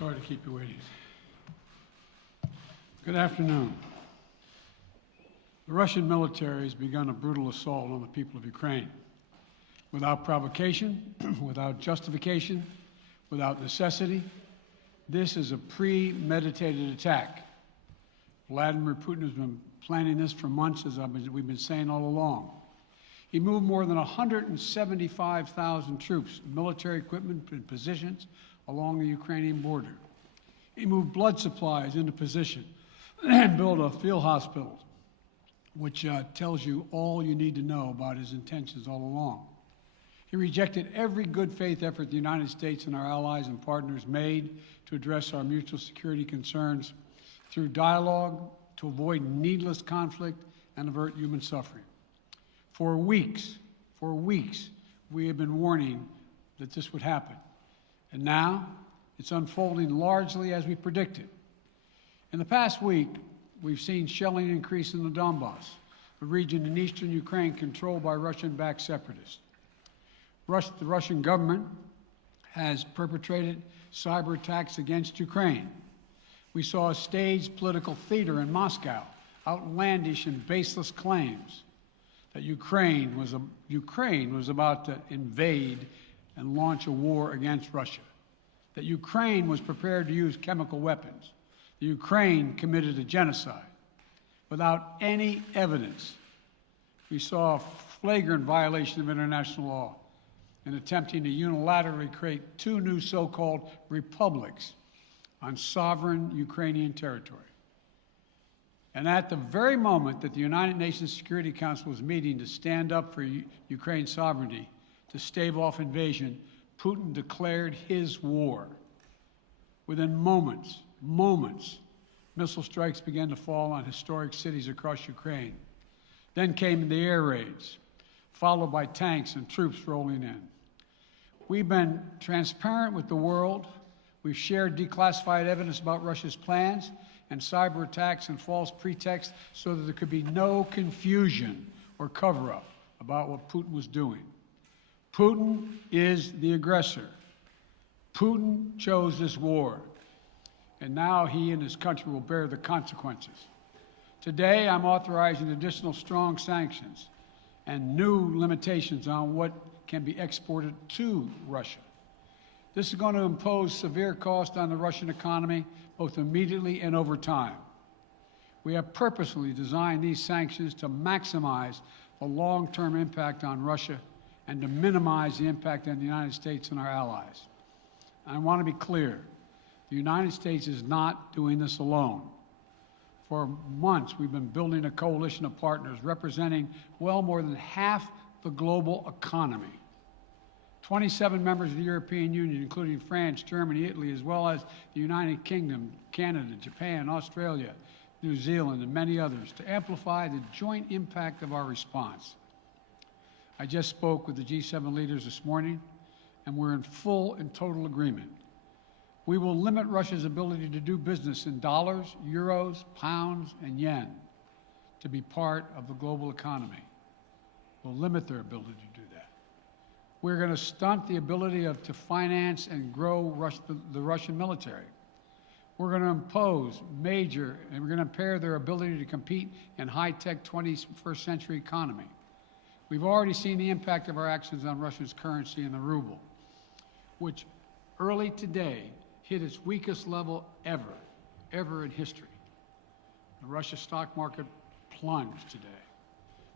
Sorry to keep you waiting. Good afternoon. The Russian military has begun a brutal assault on the people of Ukraine. Without provocation, without justification, without necessity, this is a premeditated attack. Vladimir Putin has been planning this for months, as we've been saying all along. He moved more than 175,000 troops, military equipment, and positions along the Ukrainian border. He moved blood supplies into position and built a field hospital, which tells you all you need to know about his intentions all along. He rejected every good faith effort the United States and our allies and partners made to address our mutual security concerns through dialogue to avoid needless conflict and avert human suffering. For weeks, we have been warning that this would happen. And now it's unfolding largely as we predicted. In the past week, we've seen shelling increase in the Donbass, a region in eastern Ukraine controlled by Russian-backed separatists. The Russian government has perpetrated cyber attacks against Ukraine. We saw a staged political theater in Moscow, outlandish and baseless claims that Ukraine was about to invade and launch a war against Russia, that Ukraine was prepared to use chemical weapons, that Ukraine committed a genocide. Without any evidence, we saw a flagrant violation of international law in attempting to unilaterally create two new so-called republics on sovereign Ukrainian territory. And at the very moment that the United Nations Security Council was meeting to stand up for Ukraine's sovereignty, to stave off invasion, Putin declared his war. Within moments, missile strikes began to fall on historic cities across Ukraine. Then came the air raids, followed by tanks and troops rolling in. We've been transparent with the world. We've shared declassified evidence about Russia's plans and cyber attacks and false pretexts so that there could be no confusion or cover-up about what Putin was doing. Putin is the aggressor. Putin chose this war, and now he and his country will bear the consequences. Today, I'm authorizing additional strong sanctions and new limitations on what can be exported to Russia. This is going to impose severe cost on the Russian economy, both immediately and over time. We have purposely designed these sanctions to maximize the long-term impact on Russia and to minimize the impact on the United States and our allies. I want to be clear, the United States is not doing this alone. For months, we've been building a coalition of partners representing well more than half the global economy. 27 members of the European Union, including France, Germany, Italy, as well as the United Kingdom, Canada, Japan, Australia, New Zealand, and many others, to amplify the joint impact of our response. I just spoke with the G7 leaders this morning, and we're in full and total agreement. We will limit Russia's ability to do business in dollars, euros, pounds, and yen to be part of the global economy. We'll limit their ability to do that. We're going to stunt the ability to finance and grow the Russian military. We're going to impose and we're going to impair their ability to compete in high-tech 21st century economy. We've already seen the impact of our actions on Russia's currency and the ruble, which early today hit its weakest level ever in history. The Russia stock market plunged today.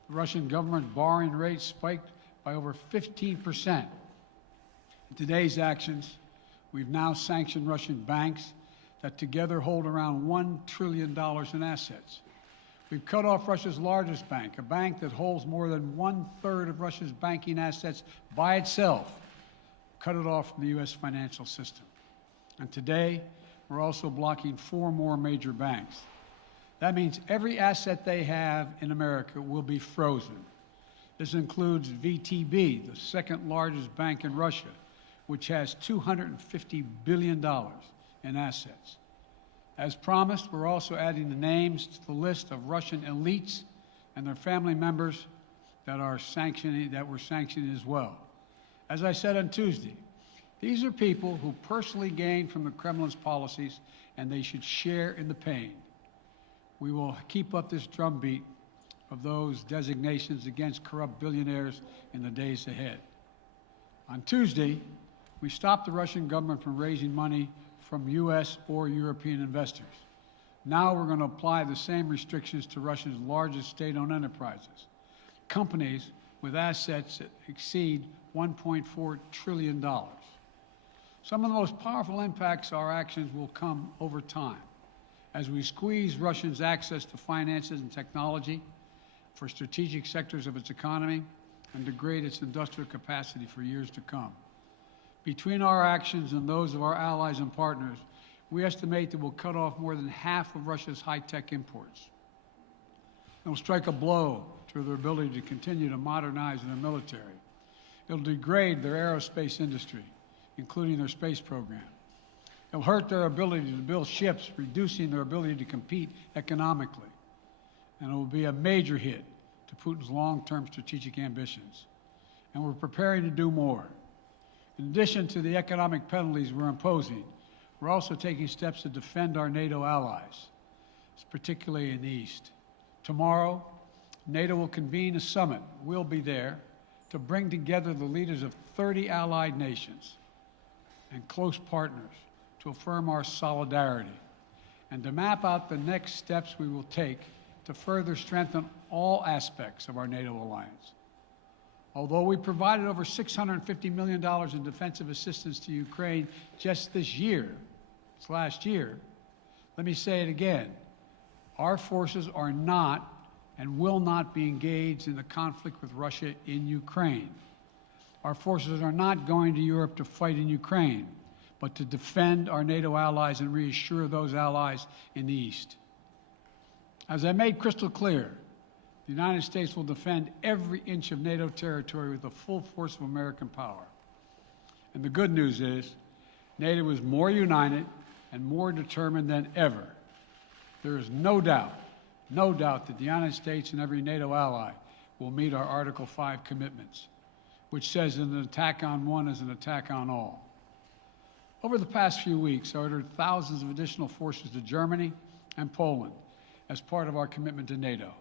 The Russian government borrowing rate spiked by over 15%. In today's actions, we've now sanctioned Russian banks that together hold around $1 trillion in assets. We've cut off Russia's largest bank, a bank that holds more than 1/3 of Russia's banking assets by itself, cut it off from the U.S. financial system. And today, we're also blocking 4 more major banks. That means every asset they have in America will be frozen. This includes VTB, the second largest bank in Russia, which has $250 billion in assets. As promised, we're also adding the names to the list of Russian elites and their family members that we're sanctioning as well. As I said on Tuesday, These are people who personally gain from the Kremlin's policies, and they should share in the pain. We will keep up this drumbeat of those designations against corrupt billionaires in the days ahead. On Tuesday, we stopped the Russian government from raising money from U.S. or European investors. Now we're going to apply the same restrictions to Russia's largest state-owned enterprises, companies with assets that exceed $1.4 trillion. Some of the most powerful impacts of our actions will come over time as we squeeze Russia's access to finances and technology for strategic sectors of its economy and degrade its industrial capacity for years to come. Between our actions and those of our allies and partners, we estimate that we'll cut off more than half of Russia's high-tech imports. It will strike a blow to their ability to continue to modernize their military. It'll degrade their aerospace industry, including their space program. It'll hurt their ability to build ships, reducing their ability to compete economically. And it will be a major hit to Putin's long-term strategic ambitions. And we're preparing to do more. In addition to the economic penalties we're imposing, we're also taking steps to defend our NATO allies, particularly in the East. Tomorrow, NATO will convene a summit. We'll be there to bring together the leaders of 30 allied nations and close partners to affirm our solidarity and to map out the next steps we will take to further strengthen all aspects of our NATO alliance. Although we provided over $650 million in defensive assistance to Ukraine just this last year, let me say it again. Our forces are not and will not be engaged in the conflict with Russia in Ukraine. Our forces are not going to Europe to fight in Ukraine, but to defend our NATO allies and reassure those allies in the East. As I made crystal clear, the United States will defend every inch of NATO territory with the full force of American power. And the good news is, NATO is more united and more determined than ever. There is no doubt that the United States and every NATO ally will meet our Article 5 commitments, which says that an attack on one is an attack on all. Over the past few weeks, I ordered thousands of additional forces to Germany and Poland as part of our commitment to NATO.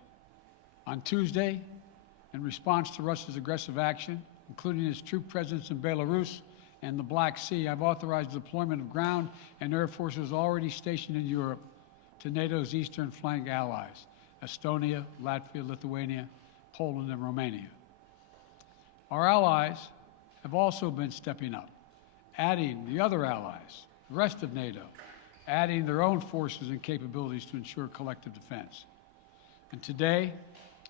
On Tuesday, in response to Russia's aggressive action, including its troop presence in Belarus and the Black Sea, I've authorized the deployment of ground and air forces already stationed in Europe to NATO's eastern flank allies, Estonia, Latvia, Lithuania, Poland, and Romania. Our allies have also been stepping up, adding the other allies, the rest of NATO, adding their own forces and capabilities to ensure collective defense. And today,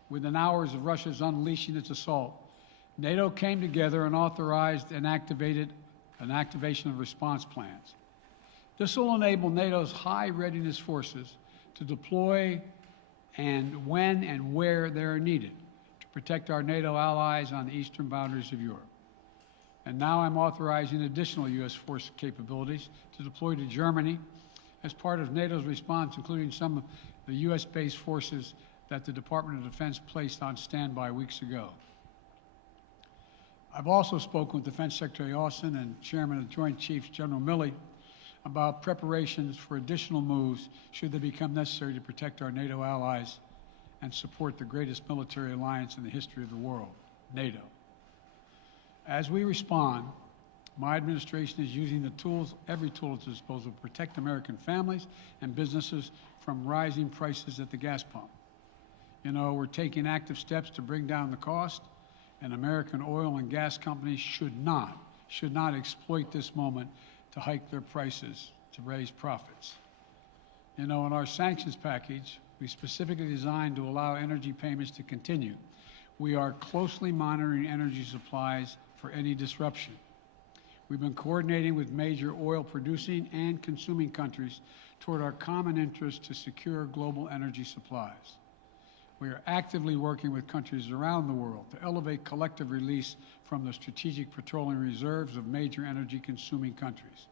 within hours of Russia's unleashing its assault, NATO came together and authorized and activated an activation of response plans. This will enable NATO's high readiness forces to deploy and when and where they are needed to protect our NATO allies on the eastern boundaries of Europe. And now I'm authorizing additional U.S. force capabilities to deploy to Germany as part of NATO's response, including some of the U.S.-based forces that the Department of Defense placed on standby weeks ago. I've also spoken with Defense Secretary Austin and Chairman of the Joint Chiefs, General Milley, about preparations for additional moves should they become necessary to protect our NATO allies and support the greatest military alliance in the history of the world, NATO. As we respond, my administration is using the tools, every tool at its disposal, to protect American families and businesses from rising prices at the gas pump. You know, we're taking active steps to bring down the cost, and American oil and gas companies should not exploit this moment to hike their prices to raise profits. You know, in our sanctions package, we specifically designed to allow energy payments to continue. We are closely monitoring energy supplies for any disruption. We've been coordinating with major oil-producing and consuming countries toward our common interest to secure global energy supplies. We are actively working with countries around the world to elevate collective release from the strategic petroleum reserves of major energy-consuming countries.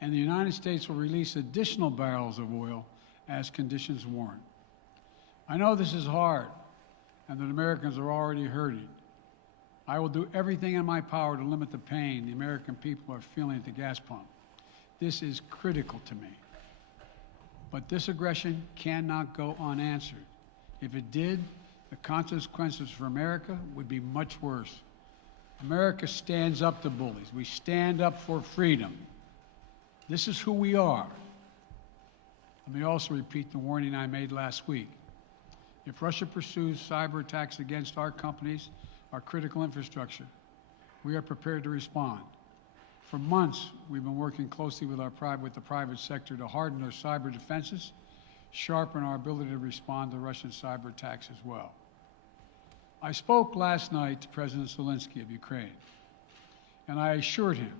And the United States will release additional barrels of oil as conditions warrant. I know this is hard and that Americans are already hurting. I will do everything in my power to limit the pain the American people are feeling at the gas pump. This is critical to me. But this aggression cannot go unanswered. If it did, the consequences for America would be much worse. America stands up to bullies. We stand up for freedom. This is who we are. Let me also repeat the warning I made last week. If Russia pursues cyber attacks against our companies, our critical infrastructure, we are prepared to respond. For months, we've been working closely with the private sector to harden our cyber defenses, sharpen our ability to respond to Russian cyber attacks as well. I spoke last night to President Zelensky of Ukraine, and I assured him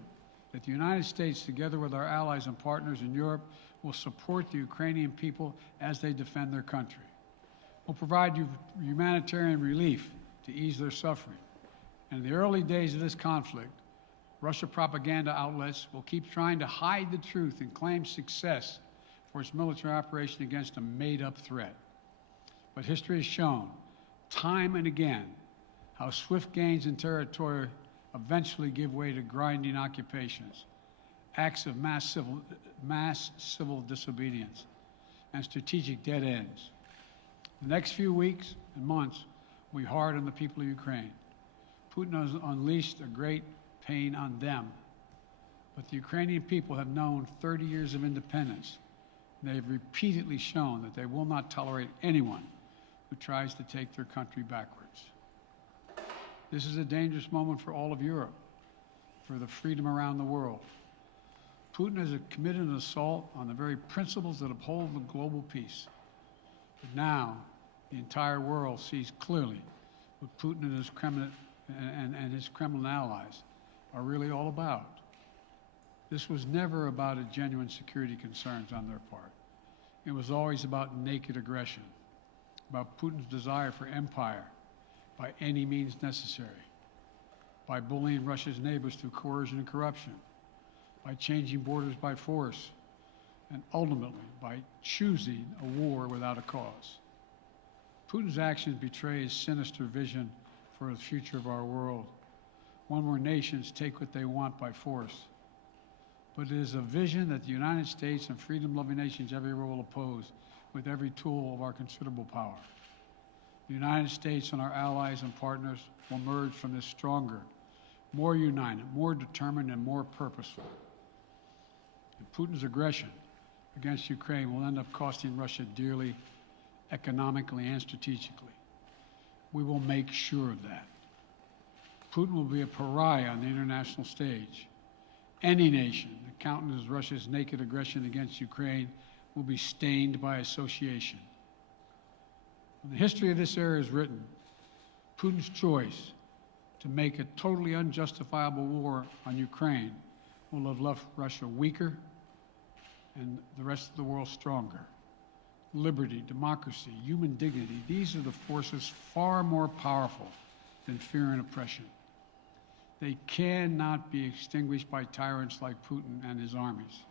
that the United States, together with our allies and partners in Europe, will support the Ukrainian people as they defend their country. We'll provide humanitarian relief to ease their suffering. And in the early days of this conflict, Russia propaganda outlets will keep trying to hide the truth and claim success for its military operation against a made-up threat. But history has shown, time and again, how swift gains in territory eventually give way to grinding occupations, acts of mass civil disobedience, and strategic dead ends. The next few weeks and months will be hard on the people of Ukraine. Putin has unleashed a great pain on them, but the Ukrainian people have known 30 years of independence. They have repeatedly shown that they will not tolerate anyone who tries to take their country backwards. This is a dangerous moment for all of Europe, for the freedom around the world. Putin has committed an assault on the very principles that uphold the global peace. But now, the entire world sees clearly what Putin and his Kremlin allies are really all about. This was never about a genuine security concerns on their part. It was always about naked aggression, about Putin's desire for empire by any means necessary, by bullying Russia's neighbors through coercion and corruption, by changing borders by force, and ultimately by choosing a war without a cause. Putin's actions betray his sinister vision for the future of our world, one where nations take what they want by force. But it is a vision that the United States and freedom-loving nations everywhere will oppose with every tool of our considerable power. The United States and our allies and partners will emerge from this stronger, more united, more determined, and more purposeful. And Putin's aggression against Ukraine will end up costing Russia dearly, economically and strategically. We will make sure of that. Putin will be a pariah on the international stage. Any nation that countenances Russia's naked aggression against Ukraine will be stained by association. When the history of this era is written, Putin's choice to make a totally unjustifiable war on Ukraine will have left Russia weaker and the rest of the world stronger. Liberty, democracy, human dignity, these are the forces far more powerful than fear and oppression. They cannot be extinguished by tyrants like Putin and his armies.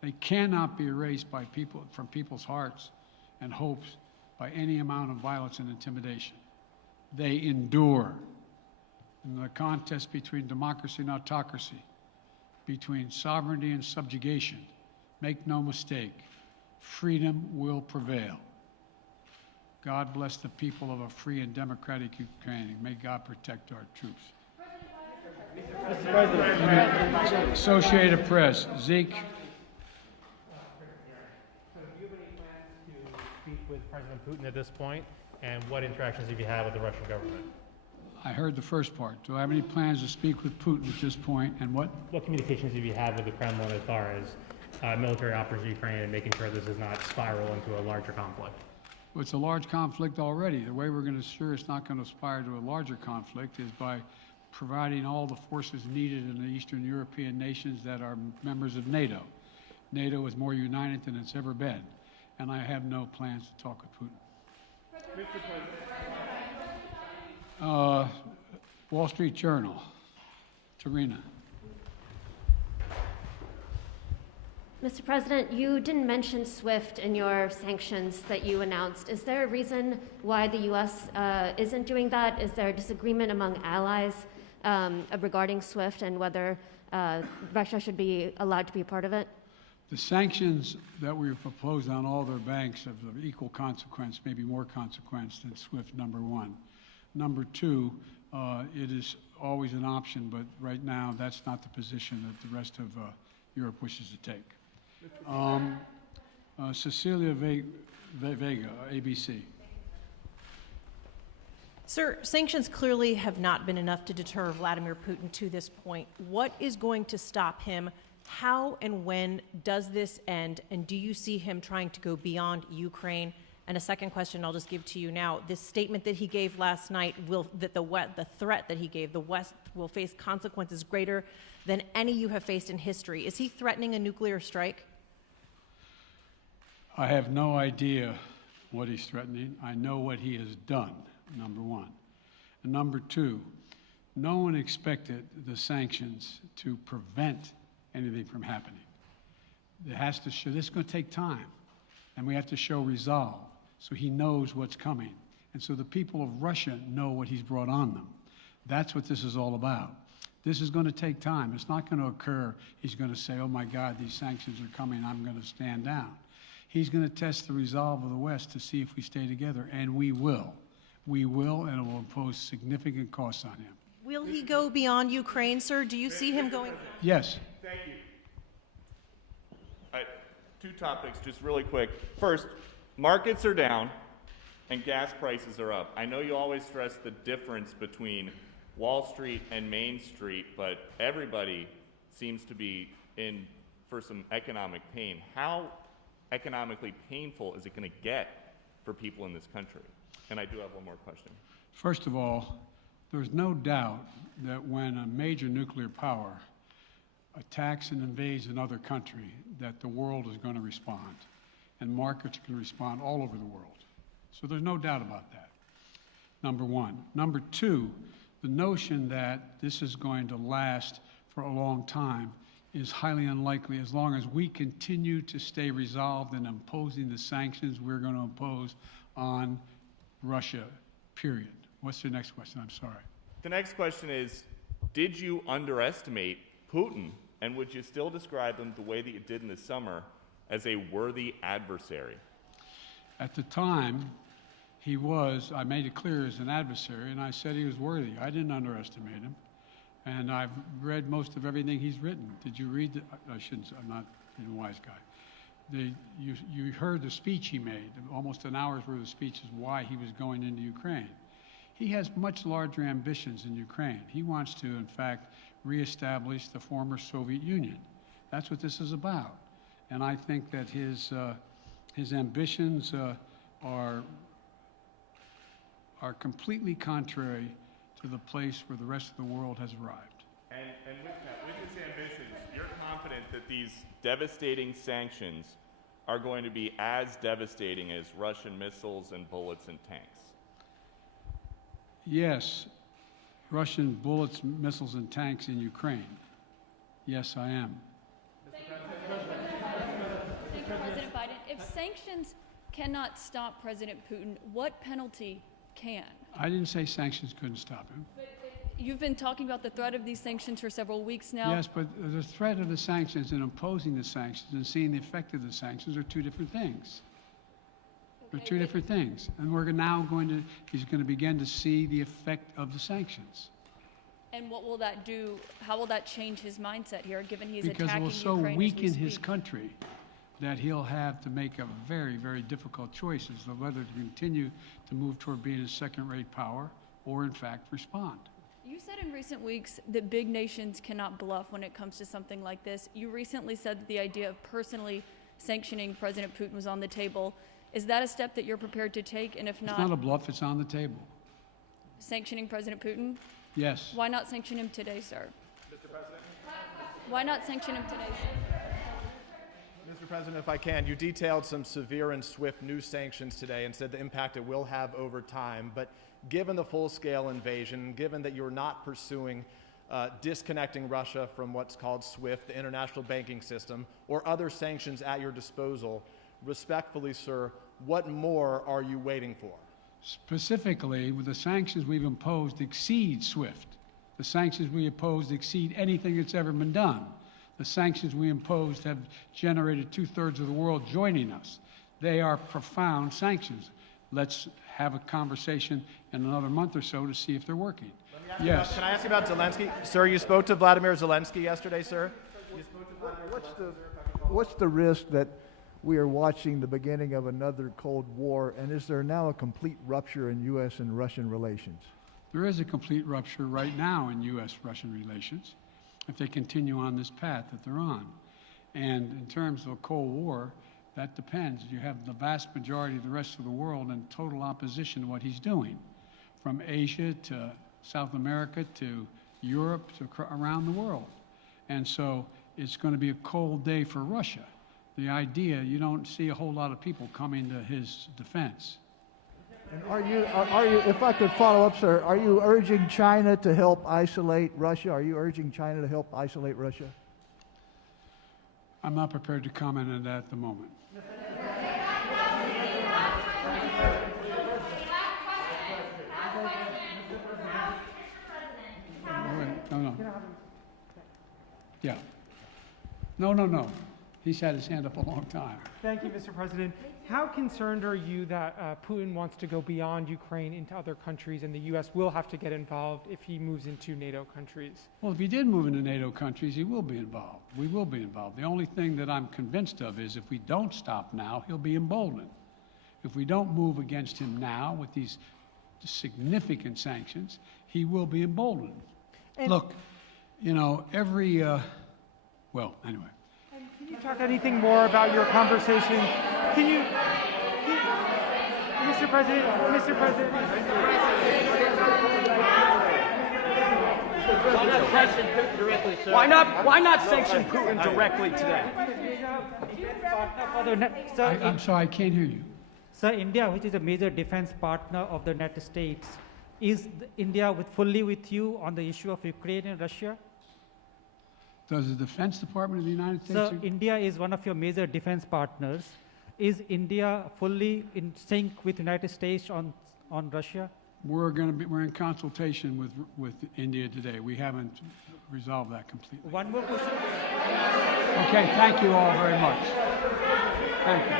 They cannot be erased by from people's hearts and hopes by any amount of violence and intimidation. They endure. In the contest between democracy and autocracy, between sovereignty and subjugation, make no mistake, freedom will prevail. God bless the people of a free and democratic Ukraine. May God protect our troops. Mr. President. Associated Press, Zeke. Do you have any plans to speak with President Putin at this point? And what interactions have you had with the Russian government? I heard the first part. Do I have any plans to speak with Putin at this point, and what? What communications have you had with the Kremlin as far as military operations in Ukraine and making sure this does not spiral into a larger conflict? Well, it's a large conflict already. The way we're going to ensure it's not going to aspire to a larger conflict is by providing all the forces needed in the Eastern European nations that are members of NATO. NATO is more united than it's ever been, and I have no plans to talk with Putin. Mr. President. Wall Street Journal, Tarina. Mr. President, you didn't mention SWIFT in your sanctions that you announced. Is there a reason why the U.S. Isn't doing that? Is there a disagreement among allies regarding SWIFT and whether Russia should be allowed to be a part of it? The sanctions that we've proposed on all their banks are of equal consequence, maybe more consequence than SWIFT, number one. Number two, it is always an option, but right now that's not the position that the rest of Europe wishes to take. Cecilia Vega, ABC. Sir, sanctions clearly have not been enough to deter Vladimir Putin to this point. What is going to stop him? How and when does this end? And do you see him trying to go beyond Ukraine? And a second question I'll just give to you now. This statement that he gave last night, the threat that he gave, the West will face consequences greater than any you have faced in history. Is he threatening a nuclear strike? I have no idea what he's threatening. I know what he has done, number one. And number two, no one expected the sanctions to prevent anything from happening. It has to show, this is going to take time, and we have to show resolve so he knows what's coming. And so the people of Russia know what he's brought on them. That's what this is all about. This is going to take time. It's not going to occur, he's going to say, oh my God, these sanctions are coming, I'm going to stand down. He's going to test the resolve of the West to see if we stay together, and we will. We will, and it will impose significant costs on him. Will he go beyond Ukraine, sir? Do you see him going? Yes. Thank you. All right, two topics, just really quick. First, markets are down and gas prices are up. I know you always stress the difference between Wall Street and Main Street, but everybody seems to be in for some economic pain. How economically painful is it going to get for people in this country? And I do have one more question. First of all, there's no doubt that when a major nuclear power attacks and invades another country, that the world is going to respond, and markets can respond all over the world. So there's no doubt about that, number one. Number two, the notion that this is going to last for a long time is highly unlikely as long as we continue to stay resolved in imposing the sanctions we're going to impose on Russia, period. What's your next question? I'm sorry. The next question is, did you underestimate Putin, and would you still describe him the way that you did in the summer as a worthy adversary? At the time, he was, I made it clear, as an adversary, and I said he was worthy. I didn't underestimate him. And I've read most of everything he's written. Did you read I shouldn't, I'm not a wise guy. You heard the speech he made, almost an hour's worth of speech is why he was going into Ukraine. He has much larger ambitions in Ukraine. He wants to, in fact, reestablish the former Soviet Union. That's what this is about. And I think that his ambitions are completely contrary to the place where the rest of the world has arrived. And with his ambitions, you're confident that these devastating sanctions are going to be as devastating as Russian missiles and bullets and tanks? Yes, Russian bullets, missiles, and tanks in Ukraine. Yes, I am. Thank you, President Biden. If sanctions cannot stop President Putin, what penalty can? I didn't say sanctions couldn't stop him. But you've been talking about the threat of these sanctions for several weeks now. Yes, but the threat of the sanctions and imposing the sanctions and seeing the effect of the sanctions are two different things. They're two different things. And we're now he's going to begin to see the effect of the sanctions. And what will that do? How will that change his mindset here, given he's Because it attacking will so Ukraine as we weaken his speak? country that he'll have to make a very, very difficult choice as to whether to continue to move toward being a second-rate power or, in fact, respond. You said in recent weeks that big nations cannot bluff when it comes to something like this. You recently said that the idea of personally sanctioning President Putin was on the table. Is that a step that you're prepared to take? And if It's not a bluff, it's on the table. sanctioning President Putin? Yes. Why not sanction him today, sir? Mr. President? Why not sanction him today, sir? Mr. President, if I can, you detailed some severe and swift new sanctions today and said the impact it will have over time. But given the full-scale invasion, given that you're not pursuing disconnecting Russia from what's called SWIFT, the international banking system, or other sanctions at your disposal. Respectfully, sir, what more are you waiting for? Specifically, with the sanctions we've imposed exceed SWIFT. The sanctions we imposed exceed anything that's ever been done. The sanctions we imposed have generated 2/3 of the world joining us. They are profound sanctions. Let's have a conversation in another month or so to see if they're working. Yes. Can I ask you about Zelensky? Sir, you spoke to Vladimir Zelensky yesterday, sir? What's the risk that we are watching the beginning of another Cold War, and is there now a complete rupture in U.S. and Russian relations? There is a complete rupture right now in U.S.-Russian relations if they continue on this path that they're on. And in terms of a Cold War, that depends. You have the vast majority of the rest of the world in total opposition to what he's doing, from Asia to South America to Europe to around the world. And so it's going to be a cold day for Russia. The idea, you don't see a whole lot of people coming to his defense. And are you, if I could follow up, sir, are you urging China to help isolate Russia? Are you urging China to help isolate Russia? I'm not prepared to comment on that at the moment. No. Yeah. No. He's had his hand up a long time. Thank you, Mr. President. How concerned are you that Putin wants to go beyond Ukraine into other countries, and the U.S. will have to get involved if he moves into NATO countries? Well, if he did move into NATO countries, he will be involved. We will be involved. The only thing that I'm convinced of is if we don't stop now, he'll be emboldened. If we don't move against him now with these significant sanctions, he will be emboldened. And look, you know, well, anyway. Can you talk anything more about your conversation? Mr. President. Why not sanction Putin directly, sir? Why not sanction Putin directly today? I'm sorry, I can't hear you. Sir, India, which is a major defense partner of the United States, is India fully with you on the issue of Ukraine and Russia? Does the Defense Department of the United States? Sir, India is one of your major defense partners. Is India fully in sync with the United States on Russia? We're in consultation with India today. We haven't resolved that completely. One more question. Okay, thank you all very much. Thank you.